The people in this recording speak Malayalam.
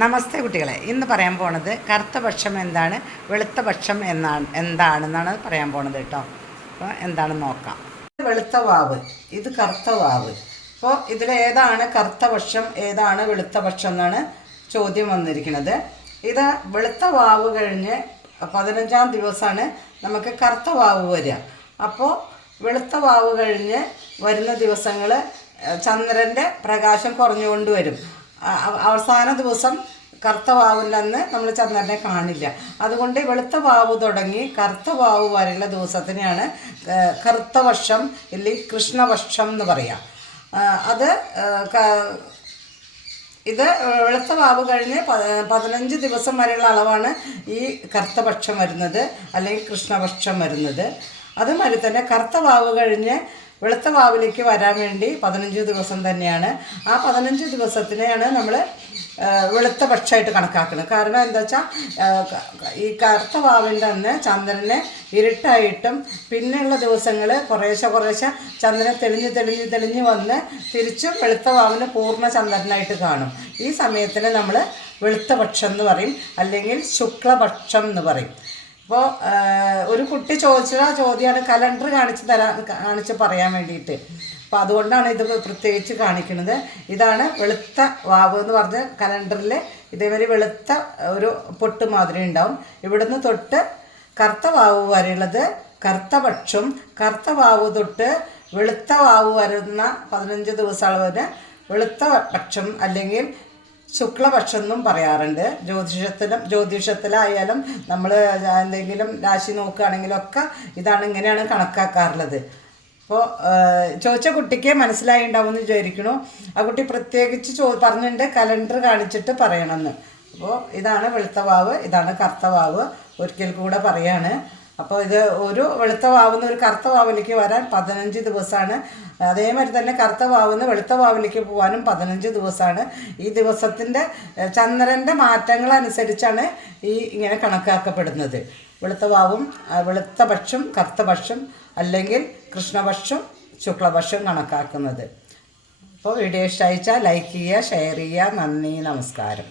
നമസ്തേ കുട്ടികളെ. ഇന്ന് പറയാൻ പോണത് കറുത്ത പക്ഷം എന്താണ് വെളുത്ത പക്ഷം എന്നാണ് എന്താണെന്നാണ് പറയാൻ പോണത് കേട്ടോ. അപ്പോൾ എന്താണെന്ന് നോക്കാം. വെളുത്ത വാവ് ഇത് കറുത്ത വാവ്. അപ്പോൾ ഇതിൽ ഏതാണ് കറുത്ത പക്ഷം ഏതാണ് വെളുത്ത പക്ഷം എന്നാണ് ചോദ്യം വന്നിരിക്കുന്നത്. ഇത് വെളുത്ത വാവ് കഴിഞ്ഞ് പതിനഞ്ചാം ദിവസമാണ് നമുക്ക് കറുത്ത വാവ് വരിക. അപ്പോൾ വെളുത്ത വാവ് കഴിഞ്ഞ് വരുന്ന ദിവസങ്ങൾ ചന്ദ്രന്റെ പ്രകാശം കുറഞ്ഞുകൊണ്ട് വരും. അവസാന ദിവസം കറുത്ത വാവില്ലെന്ന് നമ്മൾ ചന്ദ്രനെ കാണില്ല. അതുകൊണ്ട് വെളുത്ത വാവ് തുടങ്ങി കറുത്ത വാവ് വരെയുള്ള ദിവസത്തിനെയാണ് കറുത്ത വർഷം അല്ലെങ്കിൽ കൃഷ്ണവർഷം എന്ന് പറയാം. അത് ഇത് വെളുത്ത വാവ് കഴിഞ്ഞ് പതിനഞ്ച് ദിവസം വരെയുള്ള അളവാണ് ഈ കറുത്ത പക്ഷം വരുന്നത് അല്ലെങ്കിൽ കൃഷ്ണപക്ഷം വരുന്നത്. അതുമാതിരി തന്നെ കറുത്ത വാവ് കഴിഞ്ഞ് വെളുത്ത വാവിലേക്ക് വരാൻ വേണ്ടി പതിനഞ്ച് ദിവസം തന്നെയാണ്. ആ പതിനഞ്ച് ദിവസത്തിനെയാണ് നമ്മൾ വെളുത്ത പക്ഷമായിട്ട് കണക്കാക്കുന്നത്. കാരണം എന്താ വെച്ചാൽ ഈ കറുത്ത വാവിന്റെ അന്ന് ചന്ദ്രനെ ഇരുട്ടായിട്ടും പിന്നെയുള്ള ദിവസങ്ങൾ കുറേശ്ശെ കുറേശ്ശെ ചന്ദ്രൻ തെളിഞ്ഞ് തെളിഞ്ഞ് തെളിഞ്ഞ് വന്ന് തിരിച്ചും വെളുത്ത വാവിന് പൂർണ ചന്ദ്രനായിട്ട് കാണും. ഈ സമയത്തിന് നമ്മൾ വെളുത്ത പക്ഷം എന്ന് പറയും. അല്ലെങ്കിൽ ശുക്ലപക്ഷം എന്ന് പറയും. അപ്പോൾ ഒരു കുട്ടി ചോദിച്ച ചോദ്യമാണ് കലണ്ടർ കാണിച്ച് തരാൻ കാണിച്ച് പറയാൻ വേണ്ടിയിട്ട്. അപ്പോൾ അതുകൊണ്ടാണ് ഇത് പ്രത്യേകിച്ച് കാണിക്കുന്നത്. ഇതാണ് വെളുത്ത വാവ് എന്ന് പറഞ്ഞ കലണ്ടറിൽ ഇതേമാതിരി വെളുത്ത ഒരു പൊട്ട് മാതിരി ഉണ്ടാവും. ഇവിടുന്ന് തൊട്ട് കറുത്ത വാവ് വരെയുള്ളത് കറുത്ത പക്ഷം കറുത്ത വാവ് തൊട്ട് വെളുത്ത വാവ് വരുന്ന പതിനഞ്ച് ദിവസം അളവിന് വെളുത്ത പക്ഷം അല്ലെങ്കിൽ ശുക്ലപക്ഷം എന്നും പറയാറുണ്ട്. ജ്യോതിഷത്തിലും ജ്യോതിഷത്തിലായാലും നമ്മൾ എന്തെങ്കിലും രാശി നോക്കുകയാണെങ്കിലൊക്കെ ഇതാണ് ഇങ്ങനെയാണ് കണക്കാക്കാറുള്ളത്. അപ്പോൾ ചോദിച്ച കുട്ടിക്ക് മനസ്സിലായി ഉണ്ടാവുമെന്ന് വിചാരിക്കണു. ആ കുട്ടി പ്രത്യേകിച്ച് ചോ പറഞ്ഞിട്ടുണ്ട് കലണ്ടർ കാണിച്ചിട്ട് പറയണമെന്ന്. അപ്പോൾ ഇതാണ് വെളുത്ത വാവ് ഇതാണ് കറുത്ത വാവ് ഒരിക്കൽ കൂടെ പറയാണ്. അപ്പോൾ ഇത് ഒരു വെളുത്ത വാവുന്ന ഒരു കറുത്ത വാവിലേക്ക് വരാൻ പതിനഞ്ച് ദിവസമാണ് അതേമാതിരി തന്നെ കറുത്ത വാവുന്ന വെളുത്ത വാവിലേക്ക് പോകാനും പതിനഞ്ച് ദിവസമാണ് ഈ ദിവസത്തിന്റെ ചന്ദ്രന്റെ മാറ്റങ്ങൾ അനുസരിച്ചാണ് ഈ ഇങ്ങനെ കണക്കാക്കപ്പെടുന്നത്. വെളുത്ത വാവും വെളുത്ത പക്ഷം കറുത്ത പക്ഷം അല്ലെങ്കിൽ കൃഷ്ണപക്ഷം ശുക്ലപക്ഷം കണക്കാക്കുന്നത്. അപ്പോൾ വീഡിയോ ഇഷ്ടമായിച്ചാൽ ലൈക്ക് ചെയ്യുക ഷെയർ ചെയ്യുക. നന്ദി നമസ്കാരം.